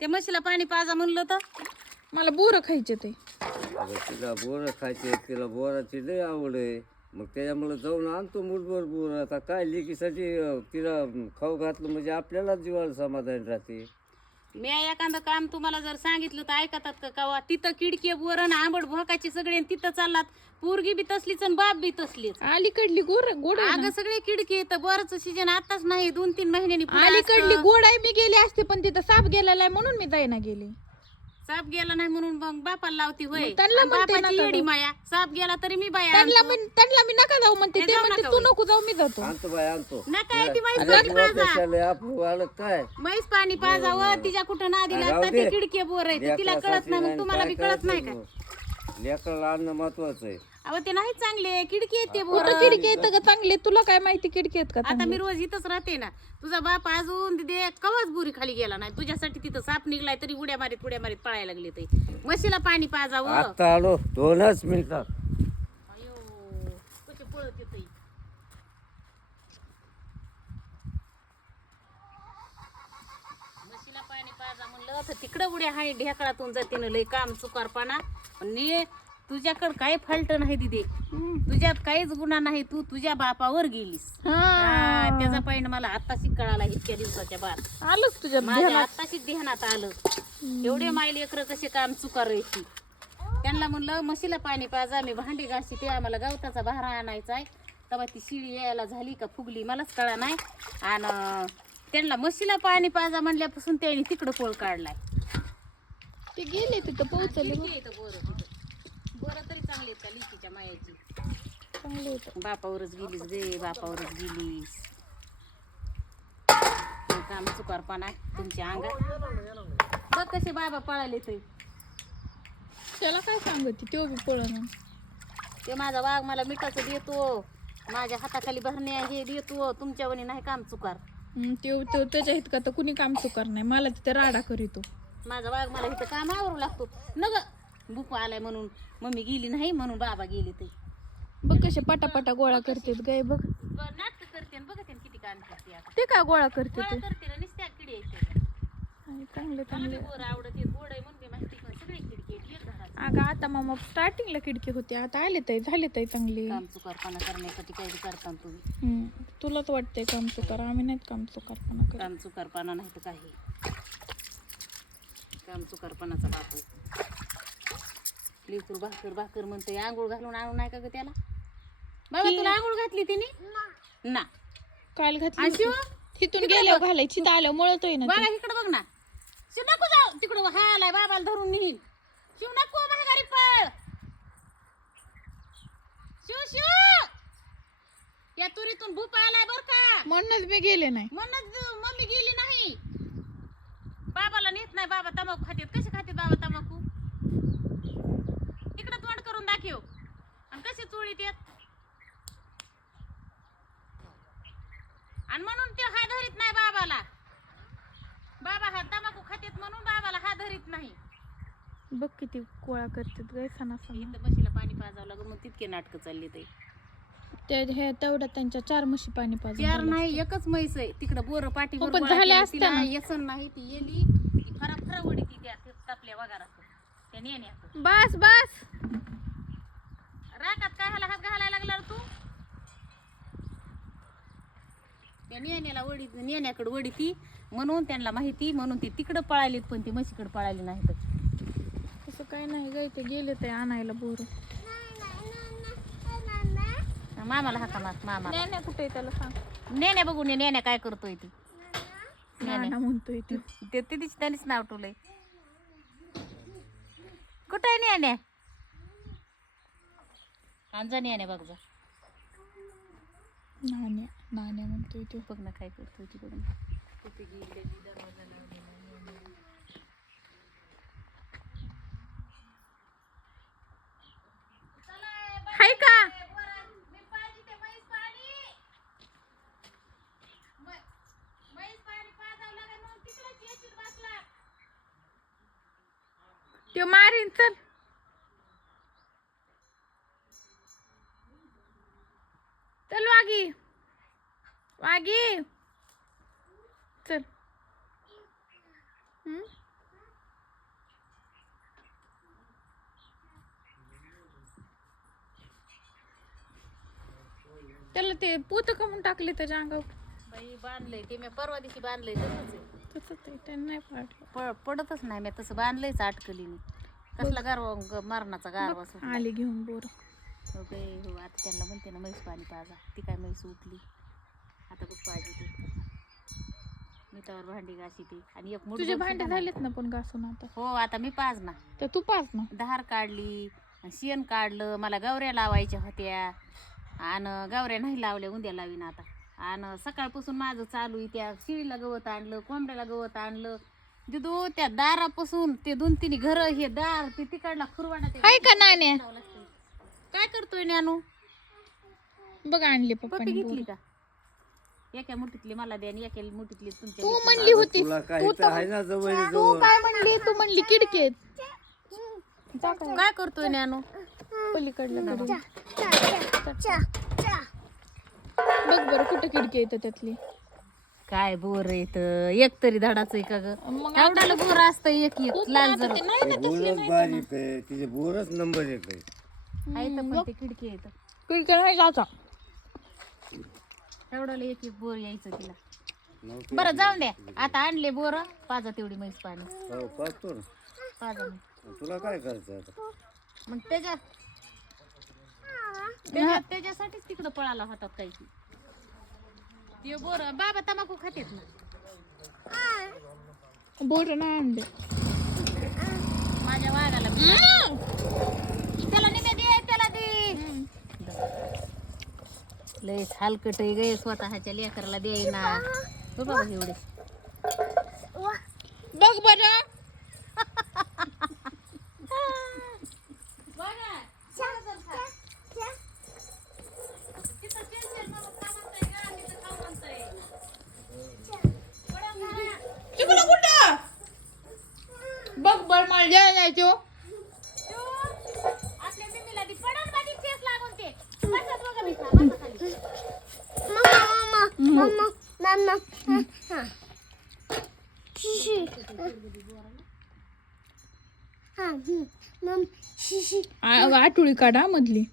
ते म्हशीला पाणी पाजा म्हणलं तर मला बोरं खायचे ते. अगं तिला बोरं खायचे तिला बोराची लय आवड आहे. मग त्याच्यामुळे जाऊन आणतो मुठभर बोर. आता काय लेकीसाठी अं, तिला खाऊ घातलं म्हणजे आपल्याला जीवाला समाधान राहते. मी एखादं काम तुम्हाला जर सांगितलं तर ऐकतात का? कवा? तिथं किडकी बोरण आंबट भोकाची सगळे आणि तिथं चाललात. पोरगी बी तसलीच आणि बाप बी तसलीच. अलीकडली गोर गोड आहे ना. अगं सगळे किडकी तर बोरच सीजन आताच नाही दोन तीन महिन्यांनी पुढं अलीकडली असतं. गोड आहे मी गेले असते पण तिथं साप गेलेला आहे म्हणून मी जाईना गेले. साप गेला नाही म्हणून मग बापाला लावती होय. मग त्यांना आणि म्हणते बापाची नका येडी जाऊ. माया. साप गेला तरी मी बाया त्यांना आणतो. मी त्यांना मी नका जाऊ म्हणते. हे ते म्हणते नका तू. नको जाऊ मी जातो. आणतो बाय आणतो. नका ती म्हैस पाणी पाजा. आपण वाढत काय? म्हैस पाणी पाजावं तिच्या कुठं नादी राहू लागतात दे. ते किडके बोर आहे ते तिला कळत नाही मग तुम्हाला बी कळत नाही का? लेकराला आणणं महत्वाचं आहे. अहो ते नाही चांगले. किडकी आहेत ते बोर कुठं किडकी येतं का चांगले. तुला काय माहिती किडकी आहेत का आता मी रोज इथंच राहते ना. तुझा बाप अजून तिथे कवच बुरी खाली गेला नाही. तुझ्यासाठी तिथं साप निघलाय तरी उड्या मारीत उड्या मारीत पळायला लागले ते. म्हशीला पाणी पाजावं. आता आलो. दोनच मिनिटात अयो पळत येतंय. म्हशीला पाणी पाजा म्हणलं तर तिकडं उड्या हाय ढेकळातून जाते ना लय काम चुकारपणा. तुझ्याकडं काही फाल्ट नाही दिदे. तुझ्यात काहीच गुन्हा नाही तू तुझ्या बापावर गेलीस. हा, त्याचा पॉईंट मला आत्ताशी कळाला इतक्या दिवसाच्या बाद. आलोच तुझ्या माझ्या आत्ताशी ध्यानात आलं. एवढे माईल लेकर कसे काम चुकारायची. त्यांना म्हणलं म्हशीला पाणी पाजा मी भांडी घासी ते आम्हाला गवताचा भारा आणायचा आहे. तेव्हा ती शिळी यायला झाली का फुगली मलाच कळा नाही. आणि त्यांना म्हशीला पाणी पाजा म्हणल्यापासून त्यांनी तिकडं पोळ काढलाय. ते गेले तिथं पोहोचले इथं बोरं तिथं? तरी चांगली आहेत का लिकीच्या मायाची? चांगले होतं बापावरच गेलीस गे बापावरच गेलीस. काम चुकारपणा तुमच्या अंगात बघ कसे बाबा पळाले ते. त्याला काय सांगते तो बी पळण ते माझा वाघ मला मिठाचं देतो माझ्या हाताखाली भरण्या हे देतो. तुमच्यावणी नाही काम चुकार. तो तो त्याच्या हित का तर कुणी काम चुकार नाही. मला तिथे राडा करीतो. माझा वाघ मला इथं काम आवरू लागतो. न ग बुक आलाय म्हणून मम्मी गेली नाही म्हणून बाबा गेले ते. बघ कसे पटापटा गोळा करतेत गाय बघ. नाटक करते आणि बघते ना किती काम करते आता. ते का गोळा करते गोळा करते ना नुसत्या किडी. आणि चांगले चांगले. बोर आवडत गोड आहे माहिती पण सगळी खिडकी आहेत, एक घरात. अगं आता मामा स्टार्टिंगला खिडकी होती. आता आले ताई झाले ताई चांगली. काम चुकारपणा करण्यासाठी काही बी करता ना तुम्ही. हम्म. तुलाच वाटतंय काम चुकार आम्ही नाहीत काम चुकारपणा करत. काम चुकारपणा नाही तर काही. काम चुकारपणाचा बापू. लेकरू भाकर भाकर म्हणते आंघोळ घालून आणू नाही का ग त्याला? बाबा तुला आंघोळ घातली तिने? ना. काल घातली शिव. तिथून गेल्यावर घालायची तर आलं मळतोय ना बघा इकडे बघ ना. शिव नको जाऊ. तिकडं हा आलाय बाबाला धरून नेईल. शिव नको महागारी पळ. शिव शिव. या तुरीतून भूप आलाय बर का. म्हणूनच मी गेले नाही. म्हणूनच मम्मी गेली नाही. बाबाला नेत नाही बाबा तंबाखू खातेत कसे खातेत बाबा तंबाखू इकडे तोंड करून दाखव आणि कसे चोळीत येत? आणि म्हणून ते हा धरीत नाही बाबाला. बाबा हा तंबाखू खातेत म्हणून बाबाला हा धरीत नाही. बघ किती गोळा करतात गाय सणा इथं म्हशीला पाणी पाजावं लागून मग तितके नाटकं चालली ते. हे तेवढ्या त्यांच्या चार म्हशी पाणी चार झालं. नाही एकच म्हैस आहे. तिकडं बोर पाठी हो, पण झाले असत्या येसन नाही ती येली. ती फरा फरा वडी ती त्या तापल्या वगारात त्या नेण्यात बस बस. रागात काय ह्याला हात घालायला लागला तू? त्या नेण्याला वडी नेण्याकडे वडी ती म्हणून त्यांना माहिती म्हणून ती तिकडं पळालीत पण ती म्हशीकडे पळाली नाही. तसं काय नाही गाय ते गेले ते आणायला बोर. मामाला हाका मार मामाला. नाही कुठे त्याला सांग. नेण्या बघून ये, नेण्या काय करतोय ती. नाना म्हणतोय ते. ते तिथेच त्यांनीच नाव ठेवलंय. कुठं आहे नेण्या अंजा नेण्या बघ जा. नाण्या नाण्या म्हणतोय तो. बघ ना काय करतोय ती बघ ना. कुठे गेली दरवाजा लावलेला नेण्या. हाय का? ते मारीन चल. वागी चल. त्याला ते पोत कमून टाकले त्याच्या अंगावर बाई बांधलंय ते मी परवा दिवशी बांधलंय तसंच. ते पडतच नाही मी तसं बांधलंयच अटकलीने कसला गारवा मरणाचा गारवा आली घेऊन बोर. हो आता त्यांना म्हणते ना म्हैस पाणी पाजा ती काय म्हैस उठली. आता बघ पाहिजे ती मी त्यावर भांडी घाशी ती आणि एक मुठभर तुझे भांडे नाही. झालेत ना पण घासून आता? हो आता मी पाज ना तर तू पाच ना धार काढली शेण काढलं मला गवऱ्या लावायच्या होत्या. आणि गवऱ्या नाही लावल्या उद्या लावीन आता. आणि सकाळपासून माझं चालू आहे त्या शिळीला गवत आणलं कोंबड्याला गवत आणलं. दिदू त्या दारापासून ते दोन तीन घर हे दार ते तिकडला खुरवाडा ते हाय का नाण्या? काय करतोय ज्ञानू बघ आणले पप्पी घेतली का? एका मुठीतली मला द्या आणि एका मुठीतली तुमच्या तू. म्हणली होती तुला काही तर आहे ना जवळ तू जवळ. काय म्हणली? तू म्हणली किडकेत. काय? करतोय ज्ञानू पलीकडलं कडे बघ बरं कुठं खिडकी येतं त्यातली. काय बोर येत एक तरी धडाच आहे का ग? मग एवढ्याला बोर असतं एक एक लाल जर. ते नाही ना बोरच बारीक आहे. तिचे बोरच नंबर एक आहे. आहे तर पण ते खिडकी येत खिडकी नाही एवढ्याला एक एक बोर यायचं तिला. बरं जाऊन द्या आता आणले बोर. पाजा तेवढी म्हैस पाणी. हो पाहतो ना. पाजा. मग. तुला काय करायचं आता? मग त्याच्या त्याच्या- त्याच्यासाठीच तिकडं पळाला होतात काही. ते बोर बाबा तंबाखू खातेत ना. बोर नाही आणले. माझ्या वाघाला बी- त्याला निमे दे त्याला दे लय हलकट आहे गे स्वतःच्या लेकराला द्यायना हो एवढे. बघ बरं. पाटोळी काढा मधली.